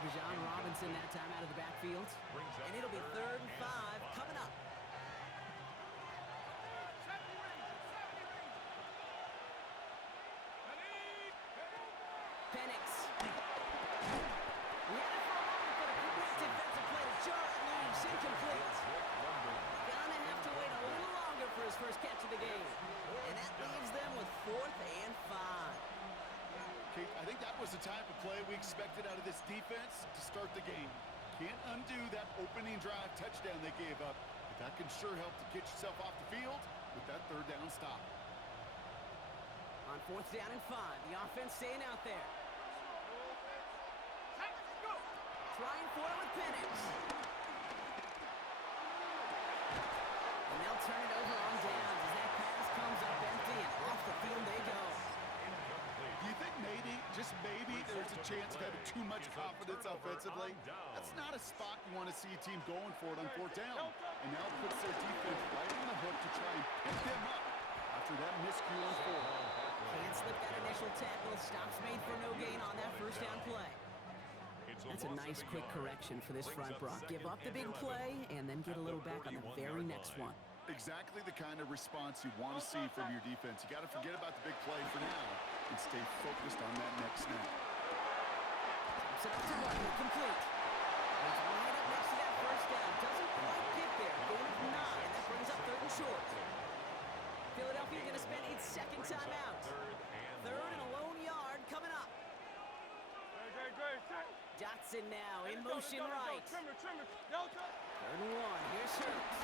Robinson that time out of the backfield. And it'll be 3rd and 5 coming up. Penix. We had it for a moment, but a quick defensive play to jar it loose. Incomplete. Gonna have to wait a little longer for his first catch of the game. And that leaves them with 4th and 5. I think that was the type of play we expected out of this defense to start the game. Can't undo that opening drive touchdown they gave up, but that can sure help to get yourself off the field with that 3rd down stop. On 4th down and 5, the offense staying out there. Trying for it with Penix. And they'll turn it over on downs as that pass comes up empty and off the field they go. Do you think maybe, just maybe, there's a chance of having too much confidence offensively? That's not a spot you want to see a team going for it on 4th down. And now it puts their defense right on the hook to try and pick them up after that miscue on 4th. Can't slip that initial tackle. Stops made for no gain on that 1st down play. That's a nice quick correction for this front, Brock. Give up the big play and then get a little back on the very next one. Exactly the kind of response you want to see from your defense. You got to forget about the big play for now and stay focused on that next snap. Taps it up to Barkley, complete. It's right up next to that 1st down. Doesn't quite get there. Gain of 9. That brings up 3rd and short. Philadelphia going to spend its 2nd timeout. 3rd and a lone yard coming up. Dotson now in motion right. 3rd and 1. Here's Hurts.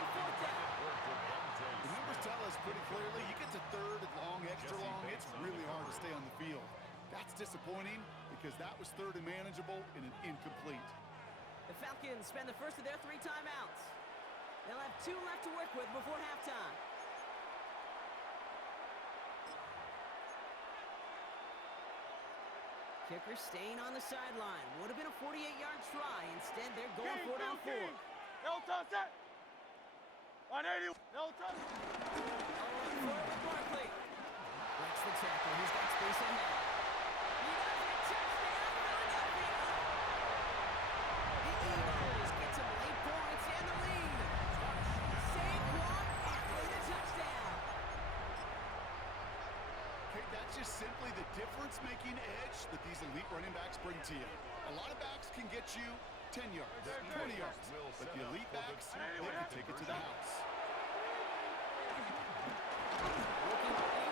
The numbers tell us pretty clearly, you get to 3rd and long, extra long, it's really hard to stay on the field. That's disappointing because that was 3rd and manageable and an incomplete. The Falcons spend the first of their 3 timeouts. They'll have 2 left to work with before halftime. Kicker staying on the sideline. Would have been a 48-yard try. Instead, they're going for it on 4th. No touch. 180. No touch. Forward with Barkley. Breaks the tackle. He's got space ahead. He does it. Touchdown, Philadelphia. The Eagles get some late points and the lead. Saquon Barkley, the touchdown. Okay, that's just simply the difference-making edge that these elite running backs bring to you. A lot of backs can get you 10 yards, 20 yards, but the elite backs, they can take it to the house. Looking, they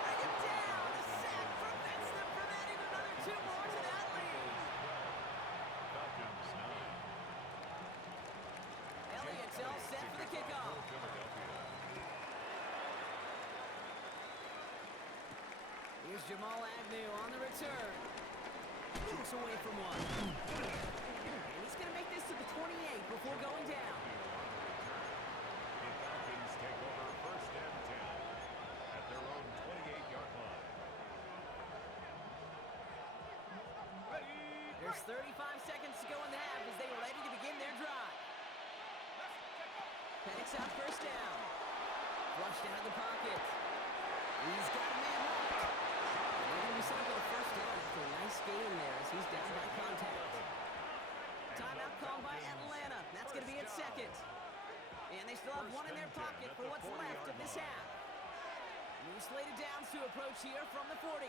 bring it down. The sack prevents them from adding another 2 more to that lead. Elliott's all set for the kickoff. Here's Jamal Agnew on the return. Kicks away from one. And he's going to make this to the 28 before going down. The Falcons take over 1st and 10 at their own 28-yard line. There's 35 seconds to go in the half as they are ready to begin their drive. Penix out 1st down. Flushed out of the pocket. He's got a man locked. They're going to be set up with a 1st down after a nice gain there as he's down by contact. Timeout called by Atlanta. That's going to be its 2nd. And they still have 1 in their pocket for what's left of this half. New slated downs to approach here from the 40.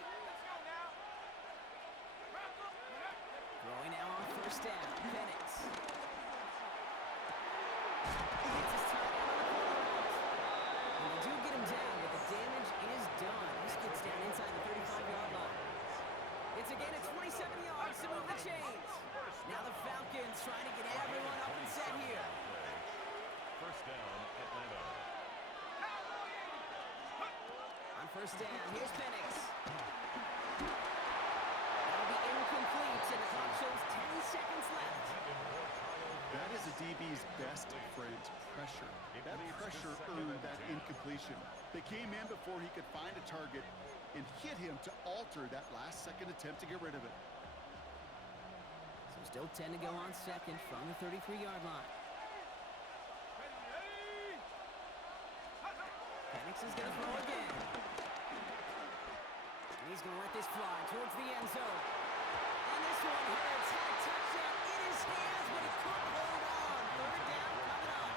Throwing now on 1st down. Penix. Gets his time out on the corner route. And they do get him down, but the damage is done. This gets down inside the 35-yard line. It's a gain of 27 yards to move the chains. Now the Falcons trying to get everyone up and set here. 1st down, Atlanta. On 1st down, here's Penix. That'll be incomplete, and the clock shows 10 seconds left. That is a DB's best friend, pressure. That pressure earned that incompletion. They came in before he could find a target and hit him to alter that last-second attempt to get rid of it. So still 10 to go on 2nd from the 33-yard line. Penix is going to throw again. And he's going to let this fly towards the end zone. And this one hurts. Had a touchdown in his hands, but he couldn't hold on. Third down coming up.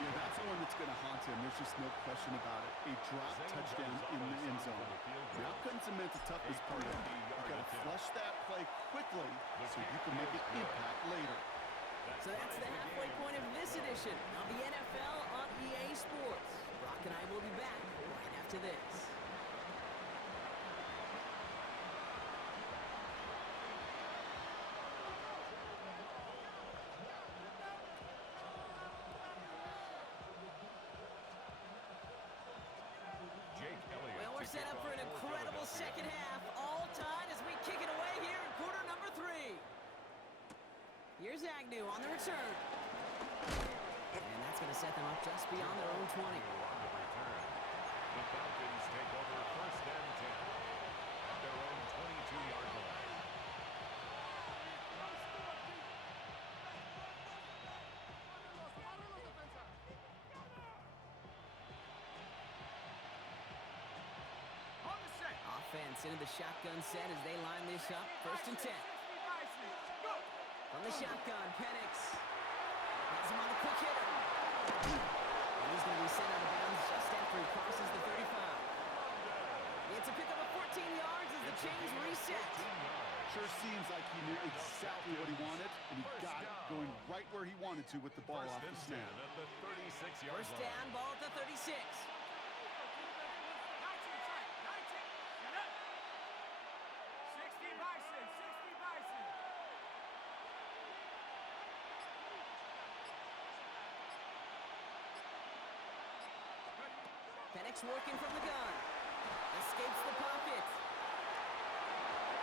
Yeah, that's the one that's going to haunt him. There's just no question about it. A drop touchdown in the end zone. Now couldn't cement the toughest part of it. You've got to flush that play quickly so you can make an impact later. So that's the halfway point of this edition of the NFL on EA Sports. Brock and I will be back right after this. Well, we're set up for an incredible second half. All tied as we kick it away here in quarter number 3. Here's Agnew on the return. And that's going to set them up just beyond their own 20. The Falcons take over first and 10 at their own 22-yard line. Offense into the shotgun set as they line this up. First and 10. From the shotgun, Penix has him on a quick hitter. And he's going to be sent out of bounds just after he crosses the 35. It's a pickup of 14 yards as the chains reset. Sure seems like he knew exactly what he wanted, and he got it going right where he wanted to with the ball off the snap. At the 36-yard First down, ball at the 36. Penix working from the gun. Escapes the pocket.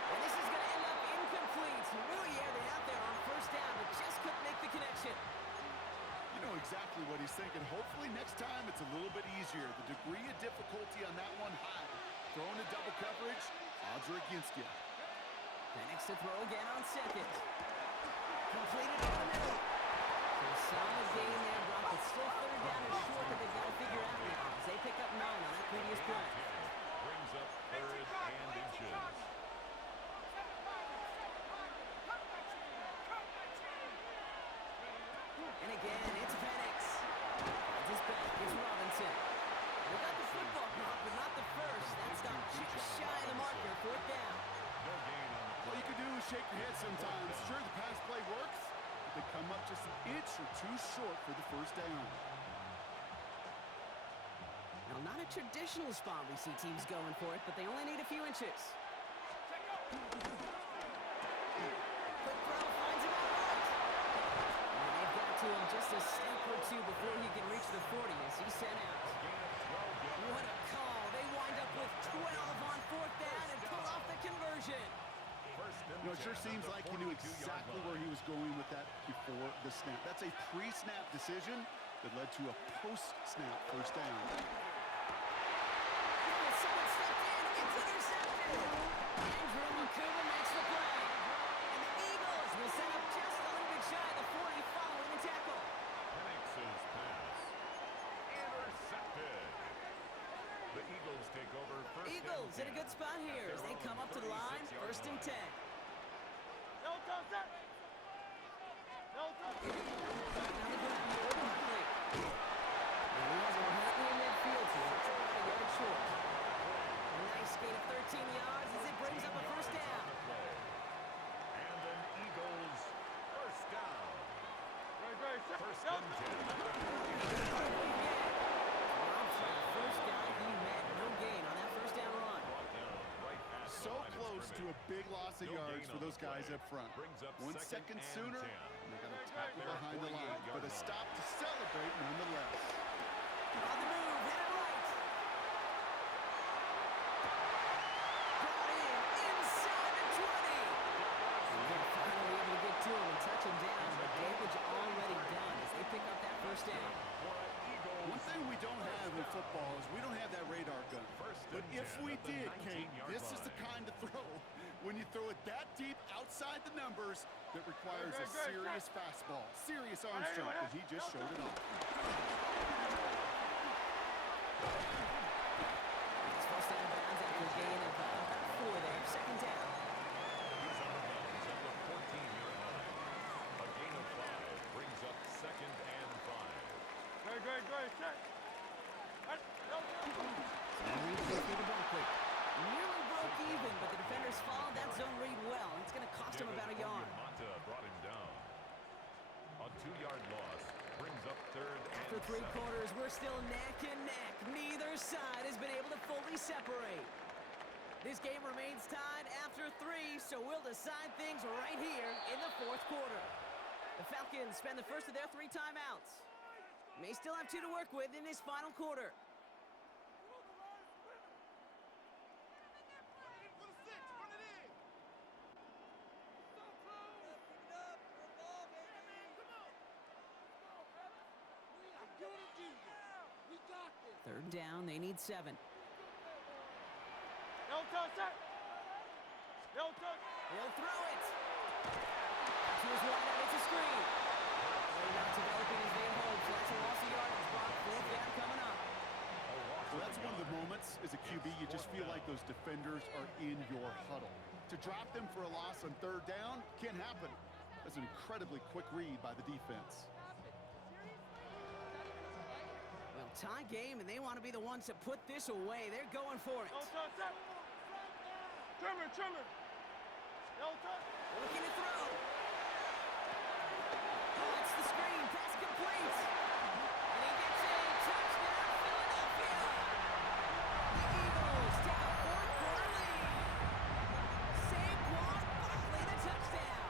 And this is going to end up incomplete. Really aired it out there on first down, but just couldn't make the connection. You know exactly what he's thinking. Hopefully next time it's a little bit easier. The degree of difficulty on that one high. Throwing a double coverage, odds are against you. Penix to throw again on second. Completed in the middle. So a solid gain there, Brock. It's still third down and short that they've got to figure out now as they pick up 9 on that previous play. Brings up third and inches. And again, it's Penix. Finds his back. Here's Robinson. And they got the football caught, but not the first. That's not just shy of the marker. Fourth down. No gain on the All you can do is shake your head sometimes. Sure, the pass play works, but they come up just an inch or two short for the first down. Now, not a traditional spot we see teams going for it, but they only need a few inches. Quick throw finds him out right. And they've got to him just a step or two before he can reach the 40 as he's sent out. What a call. They wind up with 12 on fourth down and pull off the conversion. You know, it sure seems like he knew exactly where he was going with that before the snap. That's a pre-snap decision that led to a post-snap first down. Someone stepped in. It's intercepted. Andrew Makuba makes the play. And the Eagles will set up just a little bit shy of the 40 following the tackle. Penix's pass intercepted. The Eagles take over first Eagles and in a good spot here as they come up to the line. First and 10. No touchdown. No touchdown. Now the grab here with Huntley. And he has a Huntley in midfield here. It's about a yard short. A nice gain of 13 yards as it brings up a first down. And an Eagles first down. First No. and 10. First guy he met. No gain on that first down run. Brought down right at the So line of close to a scrimmage. big loss of No yards gain for on those the guys play. up front. Brings up 1 second second and sooner, 10. and they got to tackle Their behind the line. 48-yard But a line. stop to celebrate nonetheless. On the move, headed right. Brought in inside the 20. And they're finally able to get to him and touch him down. But damage already done as they pick up that first down. For an Eagles One thing we don't have in football is we don't have that radar gun. But if we did, Kate, this is the kind of throw, when you throw it that deep outside the numbers, that requires a serious fastball, serious arm strength, and he just showed it off. Great, great, set. Zone read goes through the ball quick. Nearly broke even, but the defenders followed that zone read well. It's going to cost him about a yard. Manta brought him down. A 2-yard loss brings up third After and 3 7. quarters, we're still neck and neck. Neither side has been able to fully separate. This game remains tied after 3, so we'll decide things right here in the 4th quarter. The Falcons spend the first of their 3 timeouts. May still have 2 to work with in this final quarter. Third down, they need 7. No touch, set. No touch. He'll throw it. To his right out, it's a screen. They're not developing as they had hoped, so that's a loss of yardage. Brock, 4th down coming up. Well, that's one of the moments as a QB you just feel like those defenders are in your huddle. To drop them for a loss on 3rd down can't happen. That's an incredibly quick read by the defense. Well, tie game, and they want to be the ones to put this away. They're going for it. No touch, set. Trimmer, trimmer. No touch. Looking to throw. Oh, it's the screen. Pass complete. And he gets in. Touchdown, Philadelphia. The Eagles take a 4th quarter lead. Saquon Barkley, the touchdown.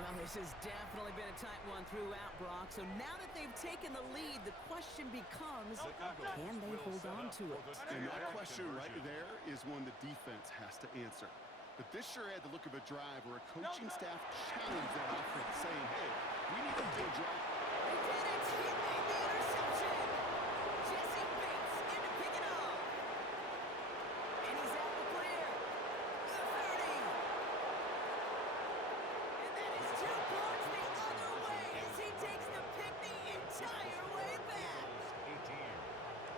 Well, this has definitely been a tight one throughout, Brock. So now that they've taken the lead, the question becomes, can they hold on to it? And that question right there is one the defense has to answer. But this sure had the look of a drive where a coaching staff challenged their offense, saying, hey, we need a big drive. They did it! He made the interception! Jesse Bates in to pick it up. And he's out the clear. The 30. And that is 2 points the other way as he takes the pick the entire way back.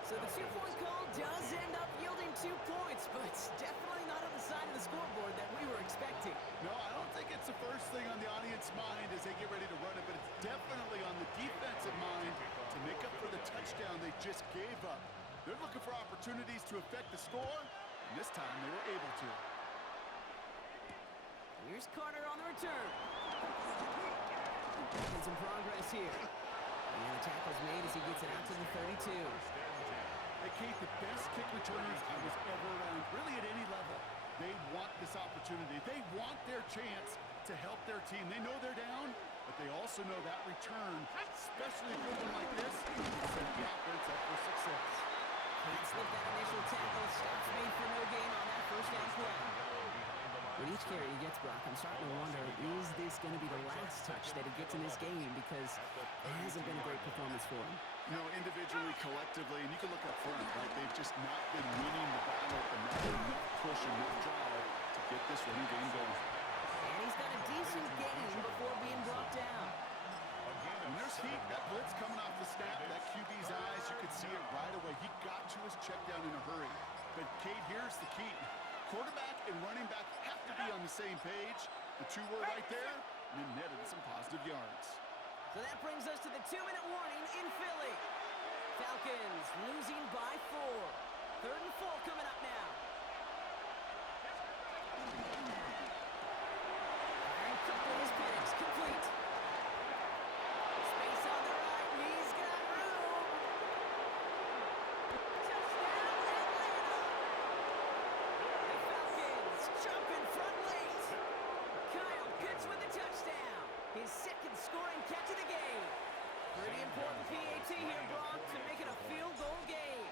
So the 2-point call does end up yielding 2 points, but definitely not on the side of the scoreboard that we were expecting. No, I don't think it's the first thing on the audience mind as they get ready to run it, but it's definitely on the defensive mind to make up for the touchdown they just gave up. They're looking for opportunities to affect the score, and this time they were able to. Here's Carter on the return. Making some progress here. And the tackle's made as he gets it out to the 32. Hey, Kate, the best kick returners I was ever around, really at any level. They want this opportunity. They want their chance to help their team. They know they're down, but they also know that return, especially a good one like this, will set the offense up for success. Can't slip that initial tackle. Stops made for no gain on that 1st down play. With each carry he gets, Brock, I'm starting to wonder, is this going to be the last touch that he gets in this game? Because it hasn't been a great performance for him. You know, individually, collectively, and you can look up front, right? They've just not been winning the battle and not enough push and enough drive to get this running game going. And he's got a decent gain before being brought down. And there's heat. That blitz coming off the snap, that QB's eyes, you could see it right away. He got to his check down in a hurry. But, Kate, here's the key. Quarterback and running back have to be on the same page. The 2 were right there, and it netted some positive yards. So that brings us to the 2-minute warning in Philly. Falcons losing by 4. 3rd and 4 coming up now. Firing quickly is Penix, complete. Space on the right, he's got room. Touchdown, Atlanta. The Falcons jump in front late. Kyle Pitts with the touchdown. His 2nd scoring catch of the game. Pretty important PAT here, Brock, to make it a field goal game.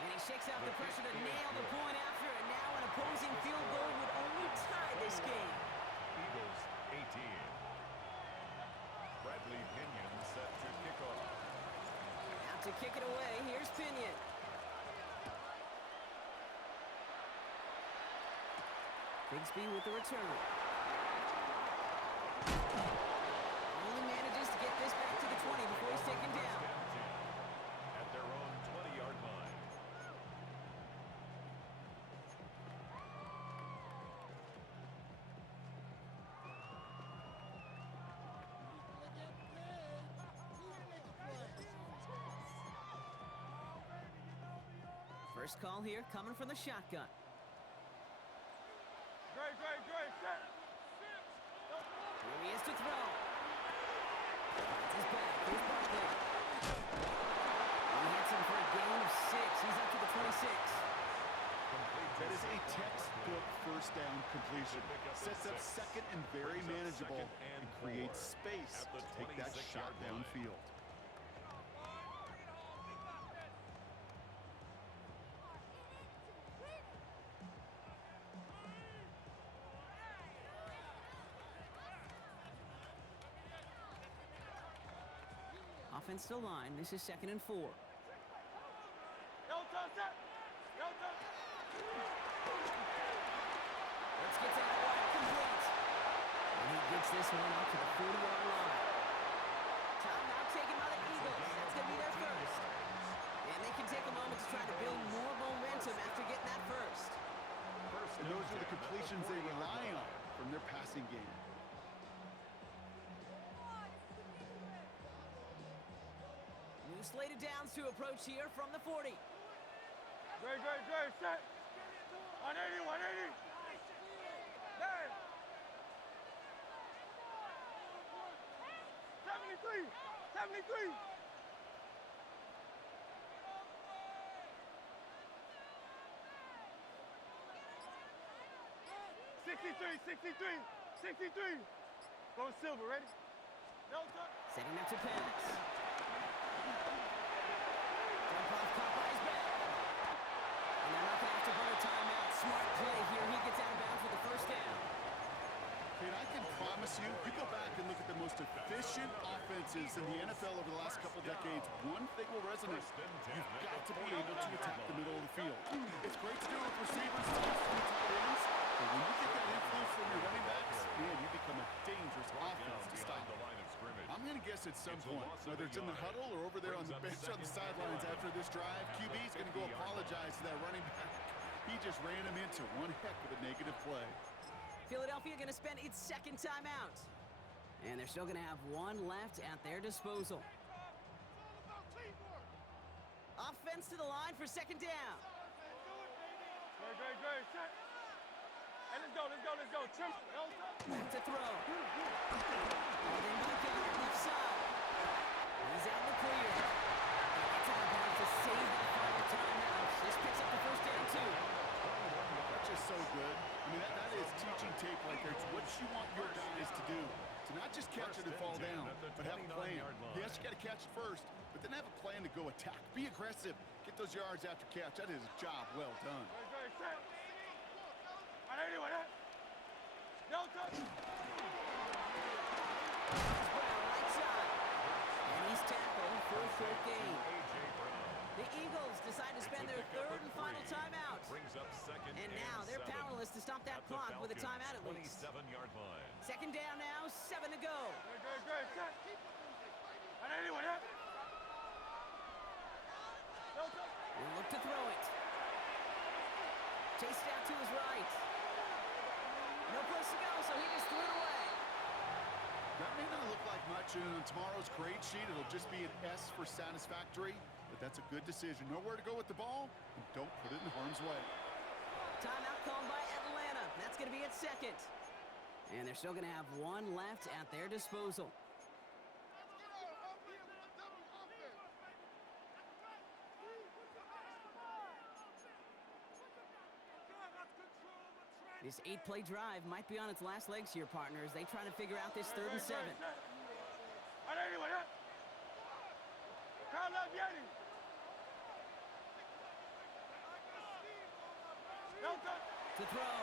And he shakes out the pressure to nail the point after, and now an opposing field goal would only tie this game. Eagles 18. Bradley Pinion set to kick off. Out to kick it away, here's Pinion. Bigsby with the return. Only manages to get this back to the 20 before he's taken down. At their own 20-yard line. First call here coming from the shotgun. Great, set. Here he is to throw. Finds his back. Here's Barkley. He hits him for a gain of 6. He's up to the 26. That is a textbook first down completion. Sets up second and very manageable and creates space to take that shot downfield. Offensive line. This is 2nd and 4. Let's get that wide complete. And he gets this one up to the 40-yard line. Timeout taken by the Eagles. That's going to be their first. And they can take a moment to try to build more momentum after getting that first. And those are the completions they rely on from their passing game. New slated downs to approach here from the 40. Great, set. 180. There. 73. 63. Go Silver, ready? No touch. Setting up to pass. Dump off caught by his back. And they're not going to have to burn a timeout. Smart play here. He gets out of bounds with the first down. And I can promise you, you go back and look at the most efficient offenses in the NFL over the last couple decades, one thing will resonate. You've got to be able to attack the middle of the field. It's great to do with receivers, tight ends, but when you get that influence from your running backs, man, you become a dangerous offense to stop. I'm going to guess at some point, whether it's in the huddle or over there on the bench on the sidelines after this drive, QB's going to go apologize to that running back. He just ran him into one heck of a negative play. Philadelphia going to spend its second timeout. And they're still going to have one left at their disposal. Offense to the line for second down. Great, set. Hey, let's go. Trim. Back to throw. And then back out left side. He's out in the clear. And gets out of bounds to save that final timeout. This picks up the first down, too. That's just so good. I mean, that is teaching tape right there. It's what you want your guys to do. To not just catch it and fall down, but have a plan. Yes, you got to catch it first, but then have a plan to go attack. Be aggressive. Get those yards after catch. That is a job well done. Great, set. 180, no touch. Right side. And he's tackled for a short gain. The Eagles decide to spend their third and final timeout. And now they're powerless to stop that clock with a timeout at least. 27-yard line. Second down now, 7 to go. Great, set. 180, no touch. Will look to throw it. Chased out to his right. No place to go, so he just threw it away. That may not look like much, and on tomorrow's grade sheet, it'll just be an S for satisfactory, but that's a good decision. Know where to go with the ball, and don't put it in harm's way. Timeout called by Atlanta. That's going to be its second. And they're still going to have one left at their disposal. This 8-play drive might be on its last legs here, partners. They try to figure out this 3rd and 7. To throw.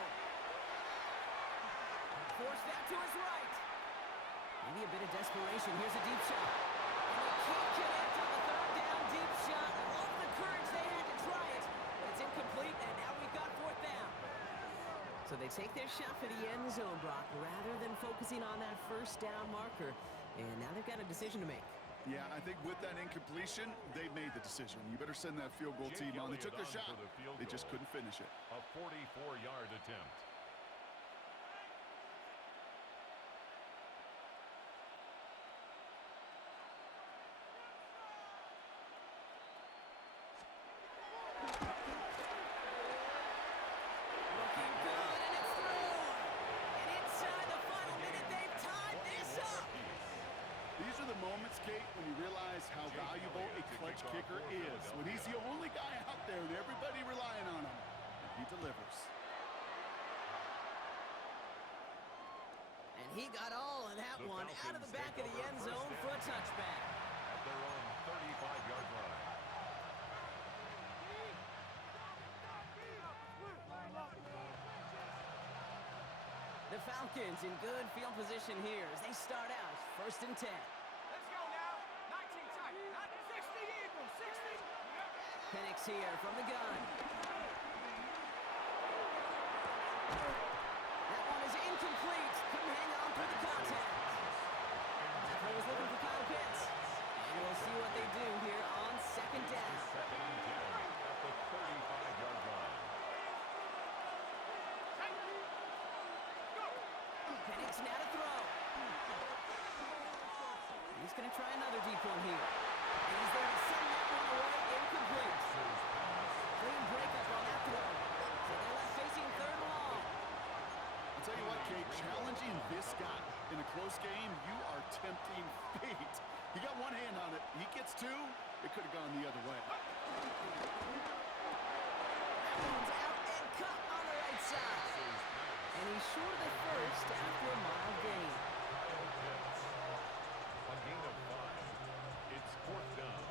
Forced out to his right. Maybe a bit of desperation. Here's a deep shot. And they can't connect on the 3rd down deep shot. I love the courage they had to try it. But it's incomplete, and now we've got 4th down. So they take their shot for the end zone, Brock, rather than focusing on that first down marker. And now they've got a decision to make. Yeah, I think with that incompletion, they made the decision. You better send that field goal team on. They took their shot. They just couldn't finish it. A 44-yard attempt. He got all of that The one out of the Falcons back of take the over end first zone for a down touchback. at their own 35-yard line. The Falcons in good field position here as they start out 1st and 10. Let's go now. 19 tight. 60 Eagles. 60. Penix here from the gun. That one is incomplete. Couldn't hang on through the contact. That throw was looking for Kyle Pitts. And we'll see what they do here on 2nd down. 2nd and 10 at the 35-yard line. Penix now to throw. He's going to try another deep one here. And he's there to send that one away incomplete. Clean breakup on that throw. So they're left facing 3rd and long. I'll tell you what, Kate, challenging this guy in a close game, you are tempting fate. He got one hand on it. He gets two. It could have gone the other way. That one's out and cut on the right side. And he's short of the first after a mild gain. A gain of 5. It's 4th down.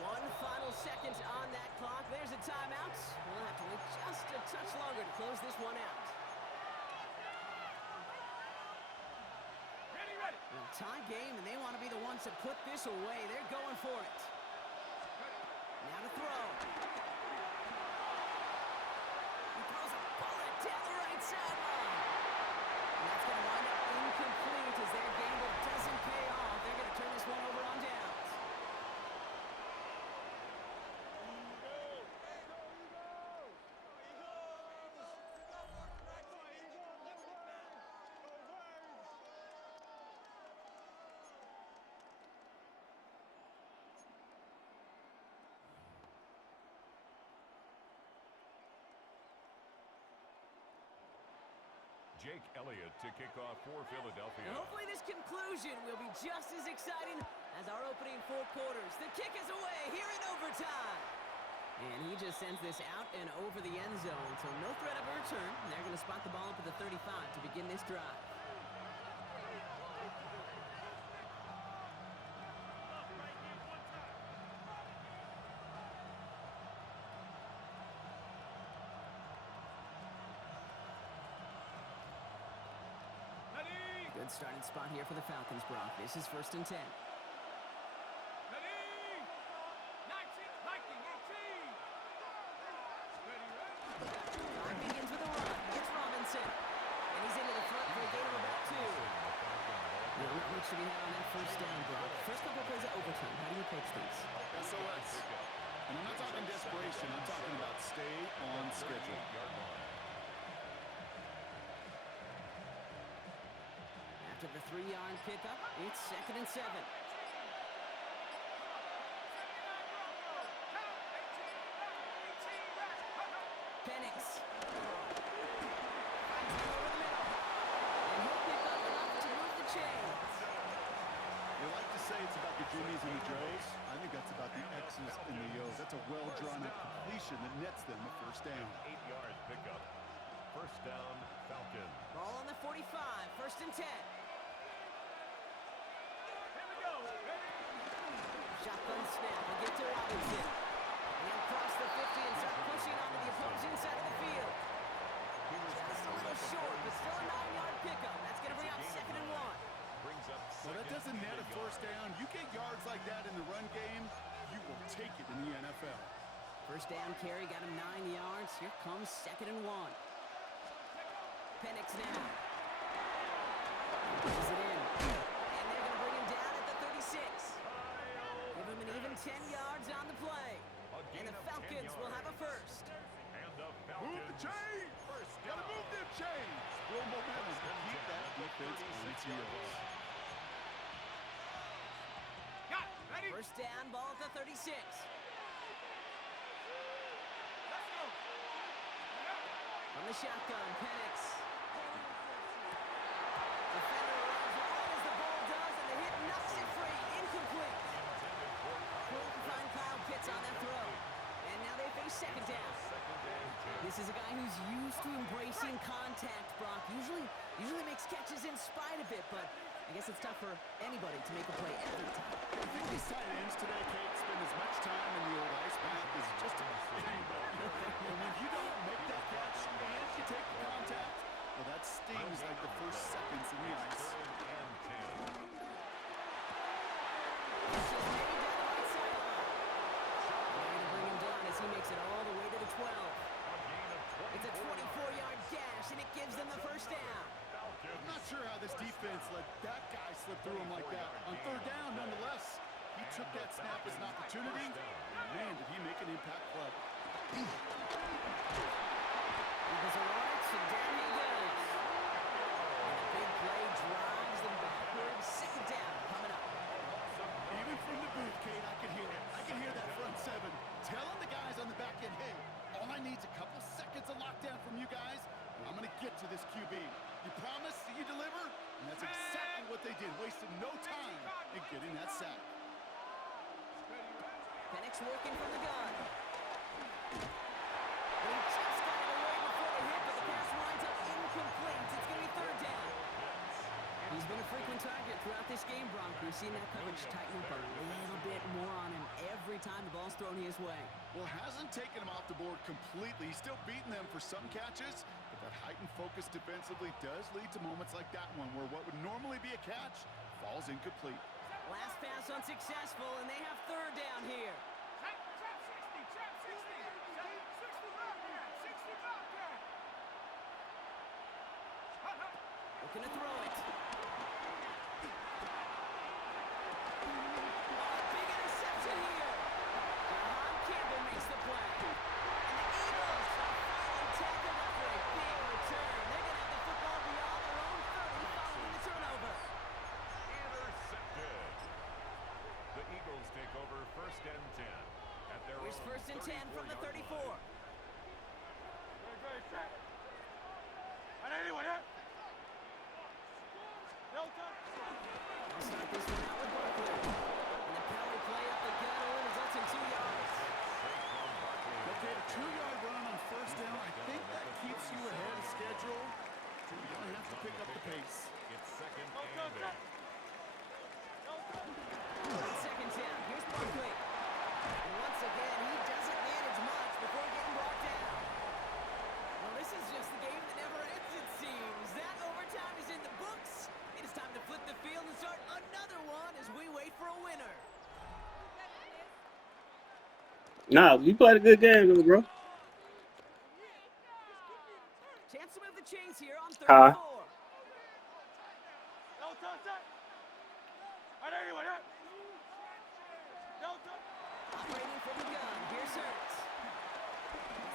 One final second on that clock. There's a timeout. We'll have to wait just a touch longer to close this one out. Ready. Well, tie game, and they want to be the ones to put this away. They're going for it. Now to throw. He throws a bullet down the right sideline. And that's going to wind up incomplete as their gamble doesn't pay off. They're going to turn this one over on downs. Jake Elliott to kick off for Philadelphia. And hopefully this conclusion will be just as exciting as our opening 4 quarters. The kick is away here in overtime. And he just sends this out and over the end zone, so no threat of a return. They're going to spot the ball up at the 35 to begin this drive. Good starting spot here for the Falcons, Brock. This is 1st and 10. Ready. 19, 18. Ready. Drive begins with a run. It's Robinson. And he's into the front for a gain of about 2. Well, not much to be had on that 1st down, Brock. First couple of plays of overtime. How do you approach these? SOS. And I'm not talking desperation. I'm talking about stay on schedule. After the 3-yard pickup, it's 2nd and 7. Penix. Finds him over the middle. And he'll pick up enough to move the chains. You like to say it's about the Jimmies and the Joes. I think that's about the X's and the O's. That's a well-drawn-up completion that nets them a 1st down. 8-yard pickup. 1st down, Falcons. Ball on the 45, 1st and 10. Shotgun snap, and get to Robinson. And he'll cross the 50 and start pushing onto the opposing side of the field. Just a little short, but still a 9-yard pickup. That's going to bring up 2nd and 1. Brings up Well, that doesn't net a 1st down. You get yards like that in the run game, you will take it in the NFL. 1st down carry got him 9 yards. Here comes 2nd and 1. Penix now. Pushes it in. And they're going to bring him down at the 36. Give him an even 10 yards on the play. And the Falcons will have a 1st. And the Move the Falcons. chain! Gotta move them chains! Real momentum to keep that defense on its heels. Got it. Ready. 1st down, ball at the 36. Let's go. From the shotgun, Penix. Defender runs right as the ball does, and the hit knocks it free. Incomplete. Couldn't find Kyle Pitts on that throw. And now they face 2nd down. This is a guy who's used to embracing contact, Brock. Usually makes catches in spite of it, but I guess it's tough for anybody to make a play every time. I think these tight ends today, Kate, spend as much time in the old ice bath as just about anybody. And when you don't make that catch and you take the contact, well, that stings like the first seconds in the ice. Catches made down the right sideline. They're going to bring him down as he makes it all the way to the 12. It's a 24-yard dash, and it gives them the first down. I'm not sure how this defense let that guy slip through him like that. On third down, nonetheless, he took that snap as an opportunity, and man, did he make an impact play. Eagles are right, and down he goes. And a big play drives them backwards. Second down coming up. Even from the booth, Kate, I can hear it. I can hear that front seven telling the guys on the back end, hey, all I need is a couple seconds of lockdown from you guys, and I'm going to get to this QB. You promise, you deliver, and that's exactly what they did. Wasted no time in getting that sack. Penix working from the gun. They just got it away before the hit, but the pass winds up incomplete. It's going to be third down. He's been a frequent target throughout this game, Bronco. We've seen that coverage tighten up a little bit more on him every time the ball's thrown his way. Well, hasn't taken him off the board completely. He's still beating them for some catches, but that heightened focus defensively does lead to moments like that one where what would normally be a catch falls incomplete. Last pass unsuccessful, and they have third down here. Looking to throw it. Big interception here. Campbell makes the play. And the Eagles finally tackle up for a big return. They're going to have the football beyond their own 30 following the turnover. Intercepted. The Eagles take over first and 10 at their Here's own first and 10 from the 34. They'll start this one out with Barkley. And the power play up the gut only results in 2 yards. Okay, a 2-yard run on first down. I think that keeps you ahead of schedule. You're going to have to pick up the pace. It's second and 8. Second down. Here's Barkley. And once again, he doesn't manage much before getting brought down. Well, this is just the game that never ends, it seems. That overtime is in the books. It is time to flip the field and start another one as we wait for a winner. Nah, you played a good game, though, bro. Chance to move the chains here on third Huh? and 4. Operating from the gun. Here's Hurts.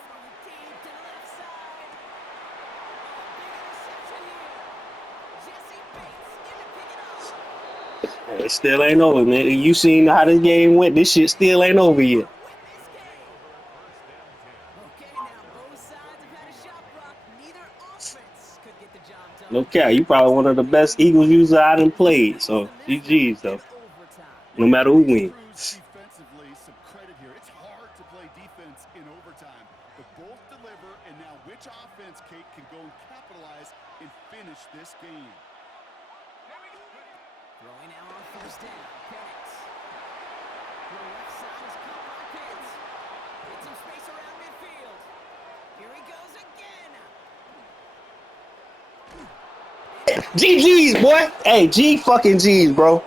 Throwing deep to the left side. Big interception here. Jesse Bates in to pick it up. It still ain't over, man. You seen how this game went. This shit still ain't over yet. Win this game. Okay, now both sides have had a shot, Brock. Neither offense could get the job done. No cap, you probably one of the best Eagles users I done played. So GG's though. No matter who wins. Defensively, some credit here. It's hard to play defense in overtime, but both deliver, and now which offense, Kate, can go and capitalize and finish this game? Throwing now on first down. Penix. The left side is caught by Pitts. Gets some space around midfield. Here he goes again. GG's, boy. Hey, G fucking G's, bro.